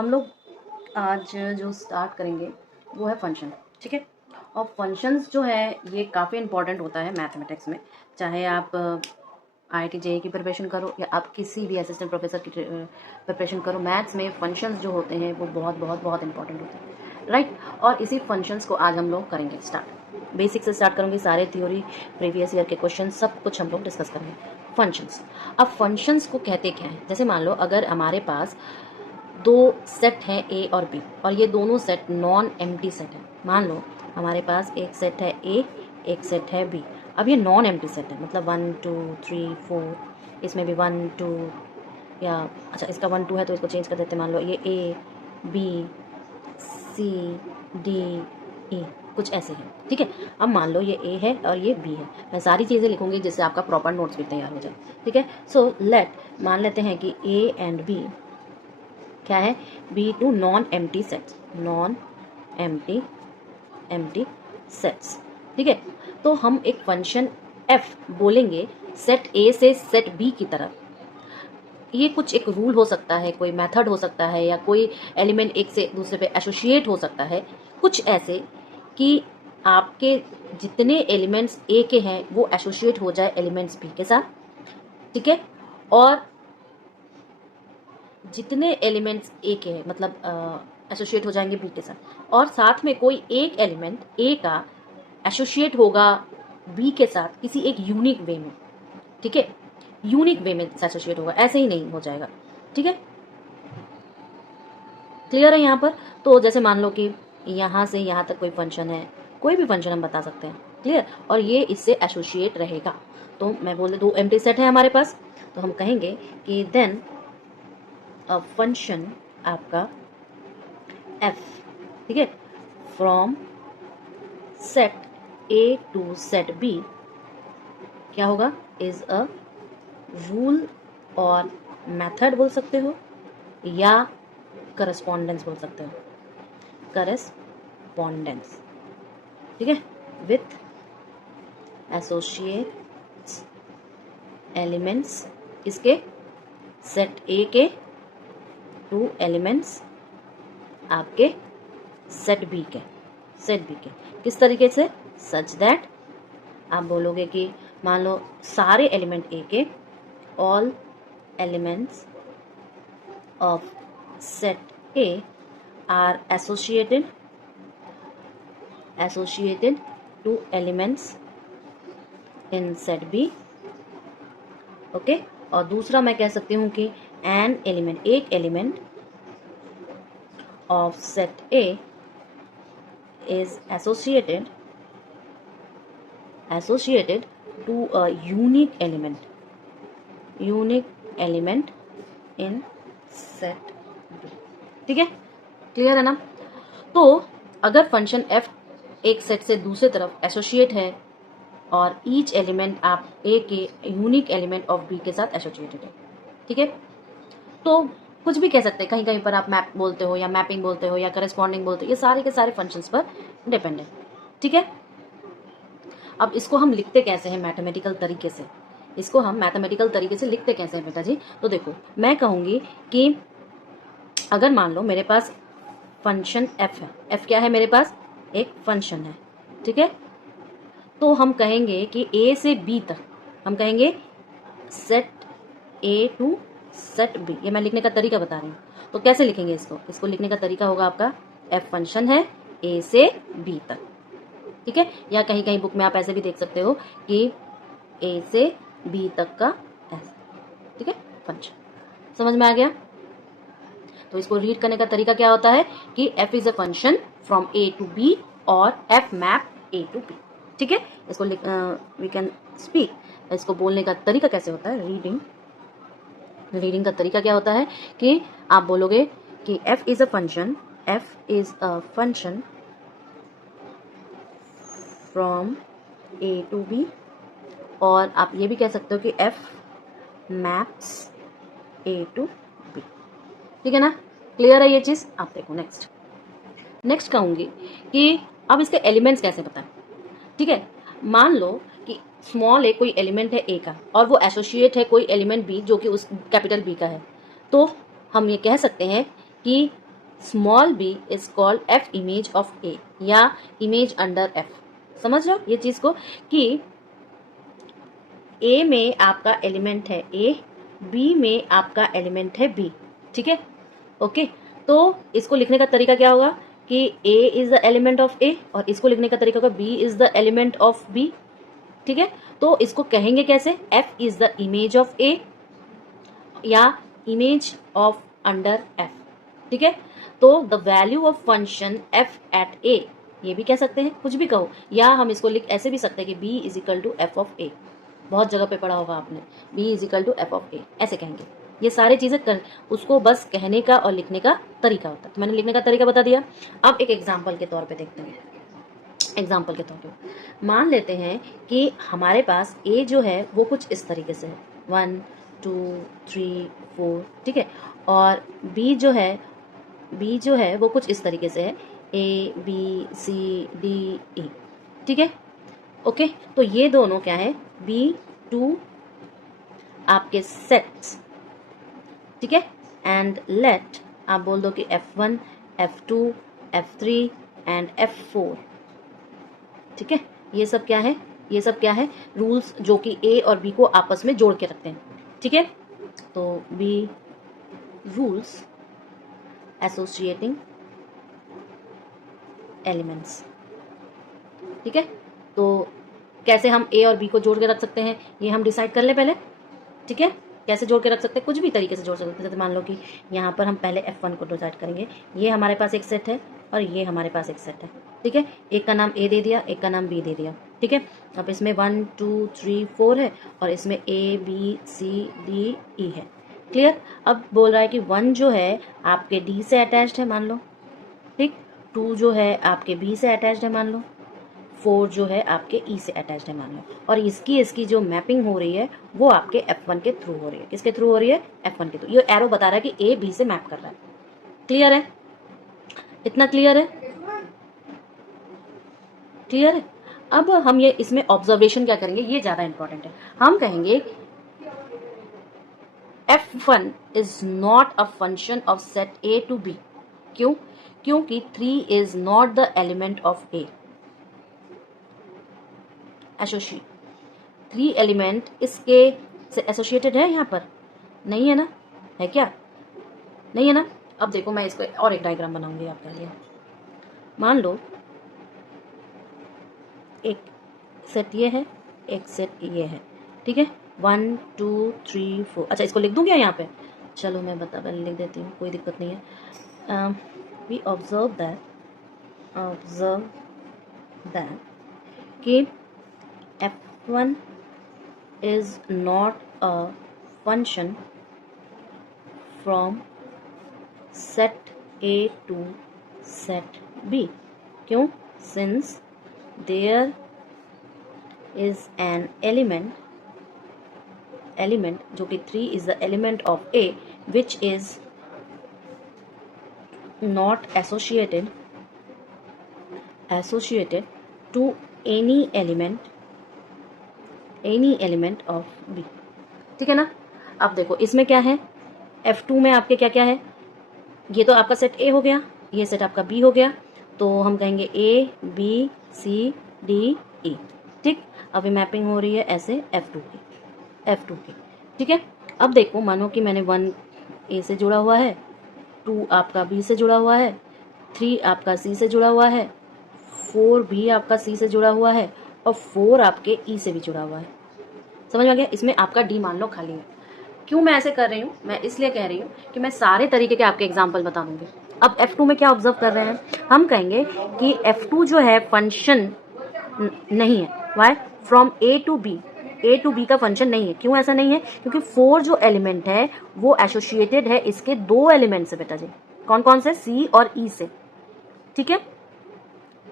हम लोग आज जो स्टार्ट करेंगे वो है फंक्शन, ठीक है। और फंक्शंस जो है ये काफ़ी इंपॉर्टेंट होता है मैथमेटिक्स में, चाहे आप IIT JEE की प्रिपरेशन करो या आप किसी भी असिस्टेंट प्रोफेसर की प्रिपरेशन करो, मैथ्स में फंक्शंस जो होते हैं वो बहुत बहुत बहुत इंपॉर्टेंट होते हैं, राइट। और इसी फंक्शंस को आज हम लोग करेंगे स्टार्ट, बेसिक से स्टार्ट करेंगे, सारे थ्योरी, प्रीवियस ईयर के क्वेश्चन, सब कुछ हम लोग डिस्कस करेंगे। फंक्शंस, अब फंक्शंस को कहते क्या है, जैसे मान लो अगर हमारे पास दो सेट हैं A और B और ये दोनों सेट नॉन एम्प्टी सेट है। मान लो हमारे पास एक सेट है A, एक सेट है B। अब ये नॉन एम्प्टी सेट है, मतलब 1 2 3 4, इसमें भी 1 2, या अच्छा इसका 1 2 है तो इसको चेंज कर देते हैं। मान लो ये A B C D E कुछ ऐसे हैं, ठीक है। अब मान लो ये A है और ये B है, मैं सारी चीज़ें लिखूंगी जिससे आपका प्रॉपर नोट्स भी तैयार हो जाए, ठीक है। सो लेट मान लेते हैं कि A एंड B क्या है, B2 non empty sets, non empty sets, ठीक है। तो हम एक फंक्शन f बोलेंगे सेट A से सेट B की तरफ। ये कुछ एक रूल हो सकता है, कोई मेथड हो सकता है, या कोई एलिमेंट एक से दूसरे पे एसोसिएट हो सकता है, कुछ ऐसे कि आपके जितने एलिमेंट्स A के हैं वो एसोसिएट हो जाए एलिमेंट्स B के साथ, ठीक है। और जितने एलिमेंट्स A के हैं मतलब एसोसिएट हो जाएंगे B के साथ, और साथ में कोई एक एलिमेंट A का एसोसिएट होगा B के साथ किसी एक यूनिक वे में, ठीक है। यूनिक वे में एसोसिएट होगा, ऐसे ही नहीं हो जाएगा, ठीक है। क्लियर है यहाँ पर। तो जैसे मान लो कि यहाँ से यहाँ तक कोई फंक्शन है, कोई भी फंक्शन हम बता सकते हैं, क्लियर, और ये इससे एसोसिएट रहेगा। तो मैं बोल दो एम्प्टी सेट है हमारे पास, तो हम कहेंगे कि देन अ फंक्शन आपका f, ठीक है, from set A to set B क्या होगा, इज अ रूल और मेथड बोल सकते हो, या करस्पॉन्डेंस बोल सकते हो, करस्पॉन्डेंस, ठीक है, विथ एसोसिएट्स एलिमेंट्स इसके सेट A के टू एलिमेंट्स आपके सेट B के, किस तरीके से, सच दैट आप बोलोगे कि मान लो सारे एलिमेंट A के, all elements of set A are associated to elements in set B, okay. और दूसरा मैं कह सकती हूँ कि एन एलिमेंट, एक element of set A is associated to a unique element in set B, ठीक है, क्लियर है ना। तो अगर फंक्शन f एक सेट से दूसरे तरफ एसोसिएट है और ईच एलिमेंट आप A के यूनिक एलिमेंट ऑफ B के साथ एसोसिएटेड है, ठीक है, तो कुछ भी कह सकते हैं, कहीं कहीं पर आप मैप बोलते हो या मैपिंग बोलते हो या करस्पॉन्डिंग बोलते हो, ये सारे के सारे फंक्शंस पर डिपेंड है, ठीक है। अब इसको हम लिखते कैसे हैं मैथमेटिकल तरीके से, इसको हम मैथमेटिकल तरीके से लिखते कैसे हैं बेटा जी, तो देखो मैं कहूँगी कि अगर मान लो मेरे पास फंक्शन f है, f क्या है मेरे पास, एक फंक्शन है, ठीक है। तो हम कहेंगे कि A से B तक हम कहेंगे set A to set B, ये मैं लिखने का तरीका बता रही हूँ। तो कैसे लिखेंगे इसको लिखने का तरीका होगा आपका, f फंक्शन है A से B तक, ठीक है, या कहीं कहीं बुक में आप ऐसे भी देख सकते हो कि A से B तक का ऐसे, ठीक है, फंक्शन, समझ में आ गया। तो इसको रीड करने का तरीका क्या होता है कि f is a function from A to B और f map A to B, ठीक है। इसको वी कैन स्पीक, इसको बोलने का तरीका कैसे होता है, रीडिंग का तरीका क्या होता है कि आप बोलोगे कि f is a function from A to B, और आप ये भी कह सकते हो कि f maps A to B, ठीक है ना, क्लियर है ये चीज। आप देखो नेक्स्ट कहूंगी कि अब इसके एलिमेंट्स कैसे बताएं, ठीक है। मान लो कि स्मॉल a कोई एलिमेंट है A का और वो एसोसिएट है कोई एलिमेंट B जो कि उस कैपिटल B का है, तो हम ये कह सकते हैं कि small b is called f image of a या इमेज अंडर f। समझ रहे हो ये चीज को कि a में आपका एलिमेंट है a, b में आपका एलिमेंट है b। ठीक है, ओके। तो इसको लिखने का तरीका क्या होगा कि a is the element of a और इसको लिखने का तरीका होगा b is the element of b। ठीक है, तो इसको कहेंगे कैसे, f is the image of a या इमेज ऑफ अंडर f। ठीक है, तो the value of function f at a, ये भी कह सकते हैं, कुछ भी कहो, या हम इसको लिख ऐसे भी सकते हैं कि b is equal to f of a। बहुत जगह पे पढ़ा होगा आपने, b is equal to f of a, ऐसे कहेंगे। ये सारी चीजें उसको बस कहने का और लिखने का तरीका होता है। तो मैंने लिखने का तरीका बता दिया। अब एक एग्जाम्पल के तौर पे देखते हैं। एग्जाम्पल के तौर पे मान लेते हैं कि हमारे पास a जो है वो कुछ इस तरीके से है, 1 2 3 4। ठीक है, और b जो है वो कुछ इस तरीके से है, a b c d e। ठीक है, ओके। तो ये दोनों क्या है, b2 आपके सेट्स। ठीक है, एंड लेट आप बोल दो कि f1 f2 f3 and f4। ठीक है, ये सब क्या है, ये सब क्या है, रूल्स जो कि a और b को आपस में जोड़ के रखते हैं। ठीक है, तो b रूल्स एसोसिएटिंग एलिमेंट्स। ठीक है, तो कैसे हम a और b को जोड़ के रख सकते हैं ये हम डिसाइड कर ले पहले। ठीक है, कैसे जोड़ के रख सकते हैं, कुछ भी तरीके से जोड़ सकते हैं। जैसे मान लो कि यहाँ पर हम पहले f1 को डिसाइड करेंगे, ये हमारे पास एक सेट है और ये हमारे पास एक सेट है। ठीक है, एक का नाम a दे दिया, एक का नाम b दे दिया। ठीक है, अब इसमें 1 2 3 4 है और इसमें a b c d e है। क्लियर। अब बोल रहा है कि 1 जो है आपके d से अटैच्ड है मान लो, ठीक, 2 जो है आपके b से अटैच्ड है मान लो, 4 जो है आपके ई से अटैच्ड है मान लो, और इसकी जो मैपिंग हो रही है वो आपके F1 के थ्रू हो रही है। किसके थ्रू हो रही है, F1 के थ्रू। ये एरो बता रहा है कि ए बी से मैप कर रहा है। क्लियर है, इतना क्लियर है, क्लियर है। अब हम ये इसमें ऑब्जर्वेशन क्या करेंगे, ये ज्यादा इंपॉर्टेंट है। हम कहेंगे F1 is not a function of set A to B। क्यों, क्योंकि 3 is not the element of A। Associate 3 element इसके से एसोसिएटेड है, यहाँ पर नहीं है ना, है क्या, नहीं है ना। अब देखो मैं इसको और एक डायग्राम बनाऊंगी आपके लिए। मान लो एक सेट ये है, एक सेट ये है। ठीक है, 1 2 3 4। अच्छा, इसको लिख दूँ क्या यहाँ पे, चलो मैं लिख देती हूँ, कोई दिक्कत नहीं है। वी ऑब्जर्व दैट कि F1 is not a function from set A to set B। क्यों, since there is an element जो कि 3 is the element of A which is not associated to any element of B। ठीक है ना। अब देखो इसमें क्या है, F2 में आपके क्या क्या है, ये तो आपका सेट A हो गया, ये सेट आपका B हो गया, तो हम कहेंगे A B C D E। ठीक, अभी मैपिंग हो रही है ऐसे F2 की। ठीक है, अब देखो मानो कि मैंने 1 A से जुड़ा हुआ है, 2 आपका B से जुड़ा हुआ है, 3 आपका C से जुड़ा हुआ है, 4 भी आपका C से जुड़ा हुआ है और 4 आपके E से भी जुड़ा हुआ है। समझ में आ गया। इसमें आपका D मान लो खाली है। क्यों मैं ऐसे कर रही हूँ, मैं इसलिए कह रही हूँ कि मैं सारे तरीके के आपके एग्जाम्पल बता दूंगी। अब F2 में क्या ऑब्जर्व कर रहे हैं, हम कहेंगे कि F2 जो है फंक्शन नहीं है। Why, from A to B का फंक्शन नहीं है। क्यों ऐसा नहीं है, क्योंकि 4 जो एलिमेंट है वो एसोसिएटेड है इसके 2 एलिमेंट से बेटा जी। कौन कौन से, C और E से। ठीक है,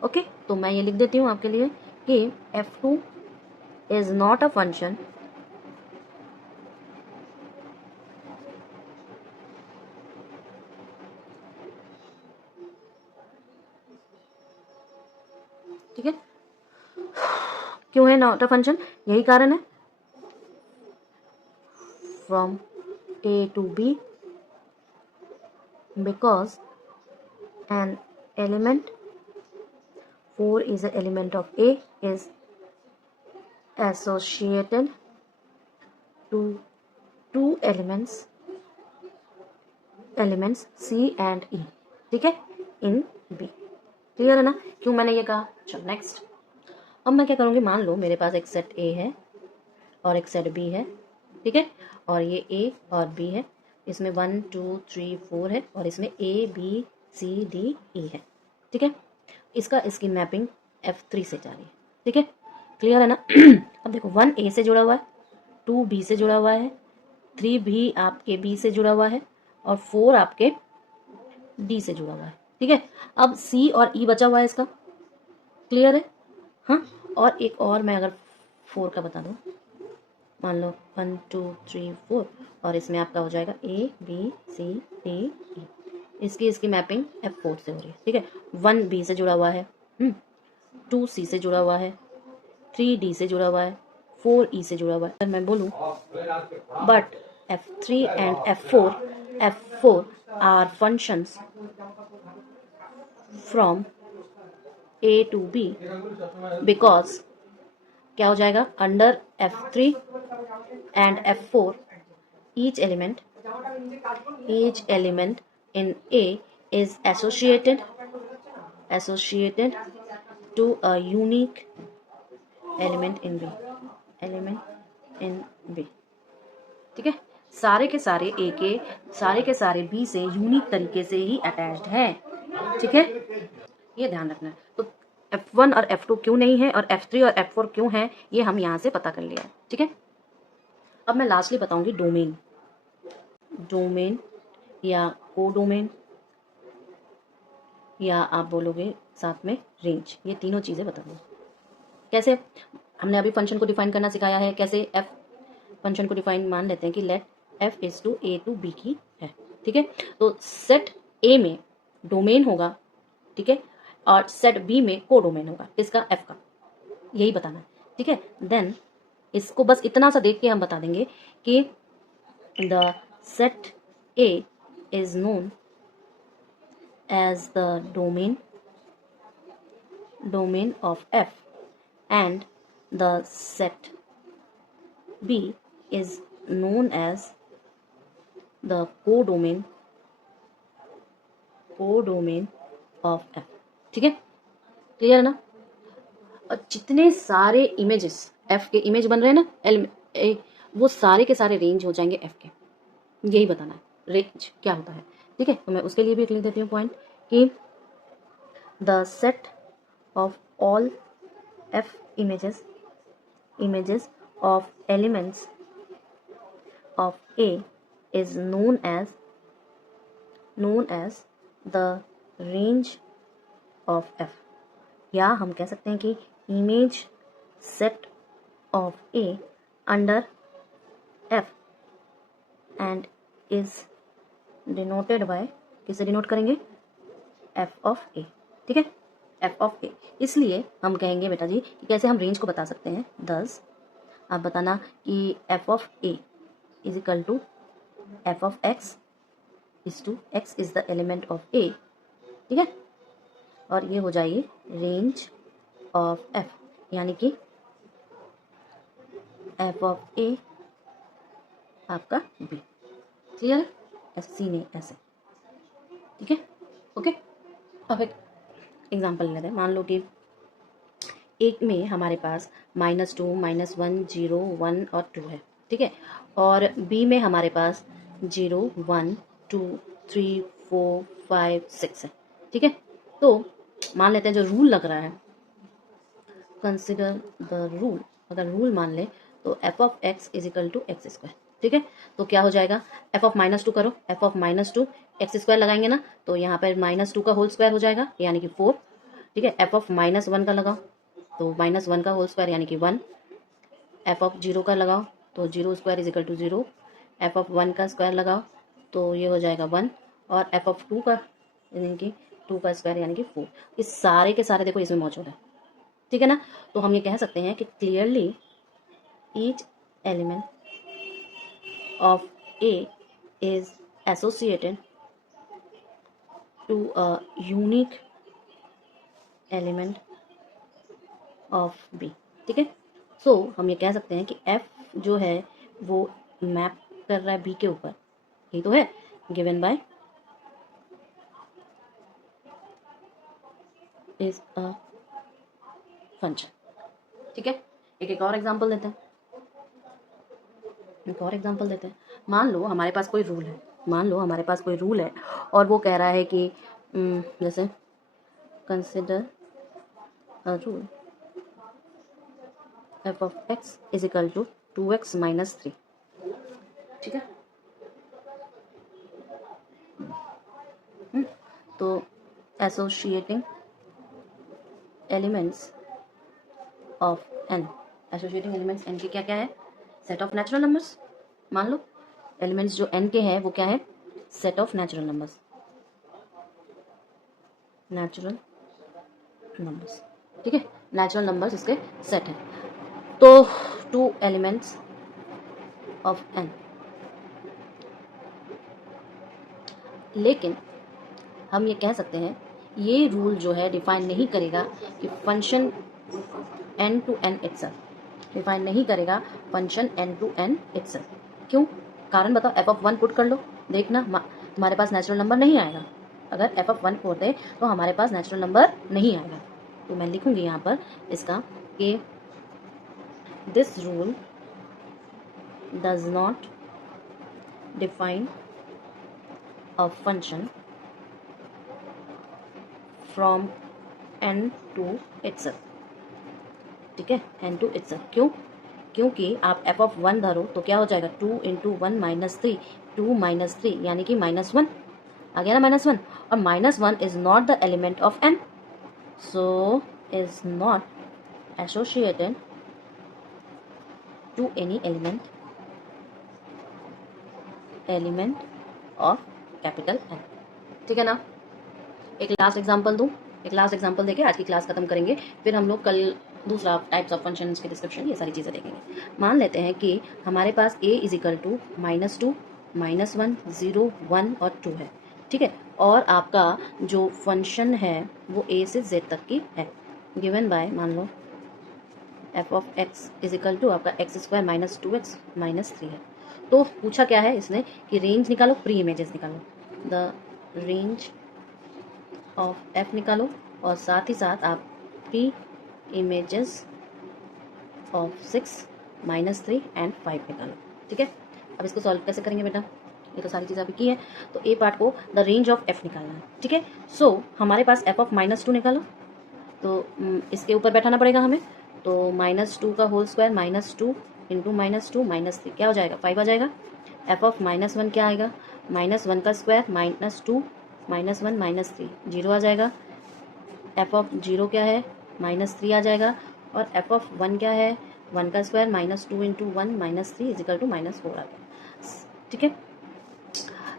ओके। तो मैं ये लिख देती हूँ आपके लिए कि F2 is not a function ठीक है, क्यों है नॉट अ फंक्शन, यही कारण है, from A to B because an element, 4 is an element of A, is associated to two elements C and E, ठीक है, in B। क्लियर है ना क्यों मैंने ये कहा? चलो नेक्स्ट। अब मैं क्या करूँगी, मान लो मेरे पास एक सेट A है और एक सेट B है, ठीक है, और ये A और B है, इसमें 1 2 3 4 है और इसमें A B C D E है, ठीक है। इसकी मैपिंग F3 से जा रही है, ठीक है, क्लियर है ना। अब देखो 1 A से जुड़ा हुआ है, 2 B से जुड़ा हुआ है, 3 भी आपके B से जुड़ा हुआ है और 4 आपके D से जुड़ा हुआ है, ठीक है। अब C और E बचा हुआ है इसका, क्लियर है, हाँ। और एक और मैं अगर 4 का बता दूँ, मान लो 1 2 3 4 और इसमें आपका हो जाएगा A B C D E, इसकी मैपिंग F4 से हो रही है, ठीक है। 1 B से जुड़ा हुआ है, 2 C से जुड़ा हुआ है, 3 D से जुड़ा हुआ है, 4 E से जुड़ा हुआ है। अगर मैं बोलूँ but F3 and F4 are functions from A to B because क्या हो जाएगा, under F3 and F4 each element in A is associated to a unique element in B, ठीक है। सारे के सारे A के सारे के सारे B से यूनिक तरीके से ही अटैच्ड है, ठीक है, ये ध्यान रखना है। तो F1 और F2 क्यों नहीं है और F3 और F4 क्यों है, ये हम यहाँ से पता कर लिया है, ठीक है। अब मैं लास्टली बताऊंगी डोमेन या कोडोमेन या आप बोलोगे साथ में रेंज, ये तीनों चीज़ें बताऊंगी। कैसे, हमने अभी फंक्शन को डिफाइन करना सिखाया है, कैसे एफ फंक्शन को डिफाइन मान लेते हैं कि let F is to A to B की है, ठीक है। तो सेट A में डोमेन होगा, ठीक है, और सेट B में कोडोमेन होगा, इसका F का, यही बताना है, ठीक है। देन इसको बस इतना सा देख के हम बता देंगे कि the set A is known as the domain of F and the set B is known as the codomain of F, ठीक है, क्लियर है ना। और जितने सारे इमेजेस F के इमेज बन रहे हैं ना वो सारे के सारे रेंज हो जाएंगे F के, यही बताना है रेंज क्या होता है, ठीक है। तो मैं उसके लिए भी लिख देती हूँ पॉइंट कि the set of all F images of elements of A is known as the range of F, या हम कह सकते हैं कि image set of A under F and is denoted by, किसे डिनोट करेंगे, F ऑफ A, ठीक है, F ऑफ A। इसलिए हम कहेंगे बेटा जी कि कैसे हम रेंज को बता सकते हैं। दस आप बताना कि F of A is equal to F of X is to X is the element of A, ठीक है, और ये हो जाएगी रेंज ऑफ F, यानी कि F ऑफ A आपका B, क्लियर है, ऐसे सी नहीं ऐसे, ठीक है, ओके। अब एक एग्जाम्पल लेते हैं, मान लो कि एक में हमारे पास -2 -1 0 1 और 2 है, ठीक है, और बी में हमारे पास 0 1 2 3 4 5 6 है, ठीक है। तो मान लेते हैं जो रूल लग रहा है, कंसिडर द रूल, अगर रूल मान ले तो f of x is equal to x square, ठीक है। तो क्या हो जाएगा, f ऑफ -2 करो, f ऑफ -2 एक्स स्क्वायर लगाएंगे ना, तो यहाँ पर -2 का होल स्क्वायर हो जाएगा यानी कि 4, ठीक है। f ऑफ -1 का लगाओ तो -1 का होल स्क्वायर यानी कि 1, f ऑफ 0 का लगाओ तो 0 square is equal to 0, f of 1 का स्क्वायर लगाओ तो ये हो जाएगा 1, और f ऑफ 2 का यानी कि 2 का स्क्वायर यानी कि 4। इस सारे के सारे देखो इसमें मौजूद है, ठीक है ना। तो हम ये कह सकते हैं कि clearly each element of A is associated to a unique element of B. ठीक है, सो हम ये कह सकते हैं कि एफ जो है वो मैप कर रहा है बी के ऊपर, यही तो है, given bye is a function. ठीक है, एक और एग्जांपल देते हैं, मान लो हमारे पास कोई रूल है, और वो कह रहा है कि जैसे consider a rule f of x is equal to 2x minus 3। ठीक है, तो associating elements of n, associating elements n के क्या क्या है, सेट ऑफ नेचुरल नंबर्स। मान लो एलिमेंट्स जो n के हैं वो क्या है, सेट ऑफ नेचुरल नंबर्स, ठीक है, नेचुरल नंबर्स इसके सेट है। तो 2 एलिमेंट्स ऑफ n, लेकिन हम ये कह सकते हैं ये रूल जो है डिफाइन नहीं करेगा कि function n to n itself, define नहीं करेगा function n to n itself. क्यों, कारण बताओ, f ऑफ 1 पुट कर लो, देखना तुम्हारे पास नेचुरल नंबर नहीं आएगा। अगर f ऑफ 1 पुट दे तो हमारे पास नेचुरल नंबर नहीं आएगा। तो मैं लिखूंगी यहाँ पर इसका कि this rule does not define a function from n to itself. ठीक है, n टू इटसेल्फ। क्यों, क्योंकि आप f ऑफ 1 धरो तो क्या हो जाएगा, 2 इंटू 1 माइनस 3, 2 माइनस 3 यानी कि -1 आ गया ना, -1, और -1 is not the element of n, so is not associated to any element of capital n। ठीक है ना, एक लास्ट एग्जांपल देके आज की क्लास खत्म करेंगे, फिर हम लोग कल दूसरा टाइप्स ऑफ फंक्शंस के डिस्क्रिप्शन ये सारी चीज़ें देखेंगे। मान लेते हैं कि हमारे पास a इज इक्वल टू -2, -1, 0, 1 और 2 है। ठीक है, और आपका जो फंक्शन है वो a से z तक की है, गिवन बाय मान लो f of x is equal to आपका x² माइनस 2x माइनस 3 है। तो पूछा क्या है इसने कि रेंज निकालो, प्री इमेजेस निकालो, द रेंज ऑफ f निकालो, और साथ ही साथ आप प्री इमेजेस ऑफ 6, -3 एंड 5 निकालो। ठीक है, अब इसको सॉल्व कैसे करेंगे बेटा, ये तो सारी चीज़ अभी की है, तो ए पार्ट को द रेंज ऑफ f निकालना है। ठीक है, सो हमारे पास f ऑफ -2 निकालो, तो इसके ऊपर बैठाना पड़ेगा हमें, तो -2 का होल स्क्वायर -2 इंटू -2 -3 क्या हो जाएगा, 5 आ जाएगा। f ऑफ -1 क्या आएगा, -1 का स्क्वायर -2 -1 -3 0 आ जाएगा। f ऑफ 0 क्या है, -3 आ जाएगा, और f ऑफ 1 क्या है, 1 का square -2 into 1 -3 is equal to -4 आ गया। ठीक है,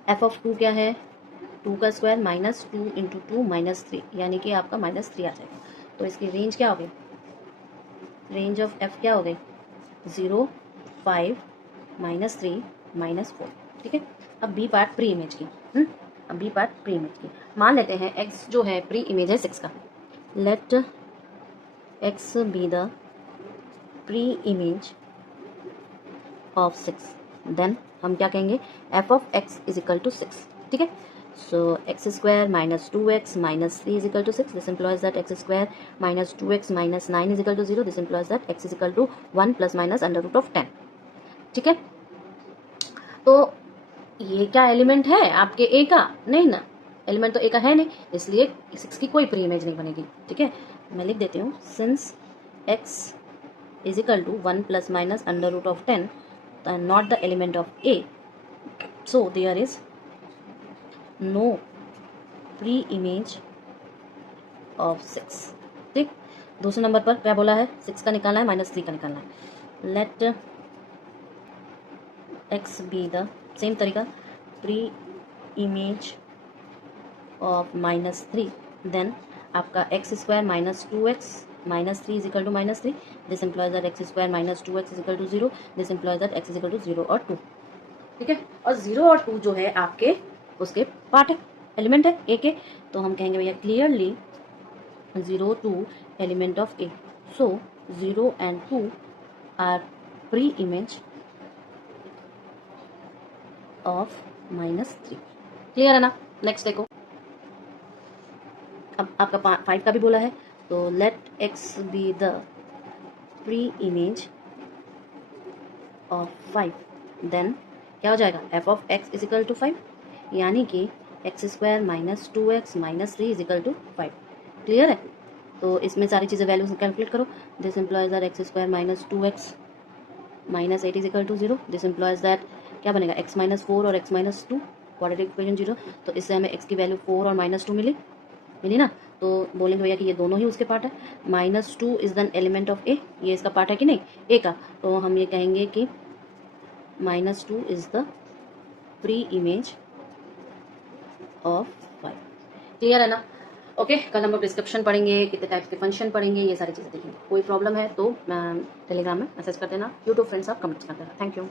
f ऑफ 2 क्या है, 2 का स्क्वायर -2 इंटू 2 -3 यानी कि आपका -3 आ जाएगा। तो इसकी रेंज क्या हो गई, रेंज ऑफ f क्या हो गई, 0, 5, -3 -4। ठीक है, अब b पार्ट प्री इमेज की, अब b पार्ट प्री इमेज की, मान लेते हैं x जो है प्री इमेज है 6 का, let x be the pre image of 6, then हम क्या कहेंगे, f of x is equal to 6। ठीक है, so x² minus 2x minus 3 is equal to 6. This implies that x² minus 2x minus 9 is equal to 0. This implies that x is equal to 1 plus minus under root of 10. ठीक है, तो ये क्या element है आपके a का, नहीं ना, एलिमेंट तो a का है नहीं, इसलिए 6 की कोई प्री इमेज नहीं बनेगी। ठीक है, मैं लिख देती हूँ, since x is equal to 1 plus minus under root of 10 not the element of a, so there is no pre image of 6। ठीक, दूसरे नंबर पर क्या बोला है, 6 का निकालना है, -3 का निकालना है। Let x be the same तरीका, प्री इमेज ऑफ -3, देन आपका x² -2x -3 is equal to -3। This implies that x² -2x is equal to 0। This implies that x is equal to 0 और 2। ठीक है, और 0 और 2 जो है आपके उसके पार्ट है, एलिमेंट है ए के, तो हम कहेंगे भैया clearly 0 2 element of A, so 0 and 2 are pre image of -3। Clear है ना? नेक्स्ट देखो, अब आपका 5 का भी बोला है, तो let x be the pre image of 5, then क्या हो जाएगा, f of x is equal to 5, यानी कि x² minus 2x minus 3 is equal to 5। Clear है? तो इसमें सारी चीज़ें वैल्यूज कैलकुलेट करो। This implies that x² minus 2x minus 8 is equal to 0। This implies that क्या बनेगा, x माइनस 4 और x माइनस 2, क्वाड्रेटिक इक्वेशन 0। तो इससे हमें x की वैल्यू 4 और -2 मिली ना, तो बोलेंगे भैया कि ये दोनों ही उसके पार्ट है। -2 इज दैन एलिमेंट ऑफ ए, ये इसका पार्ट है कि नहीं ए का, तो हम ये कहेंगे कि -2 is the pre image of 5। Clear है ना? ओके, कल हम लोग डिस्क्रिप्शन पढ़ेंगे, कितने टाइप के फंक्शन पढ़ेंगे, ये सारी चीज़ें देखेंगे। कोई प्रॉब्लम है तो टेलीग्राम में मैसेज कर देना, यूट्यूब फ्रेंड्स आप कमेंट्स कर देना। Thank you.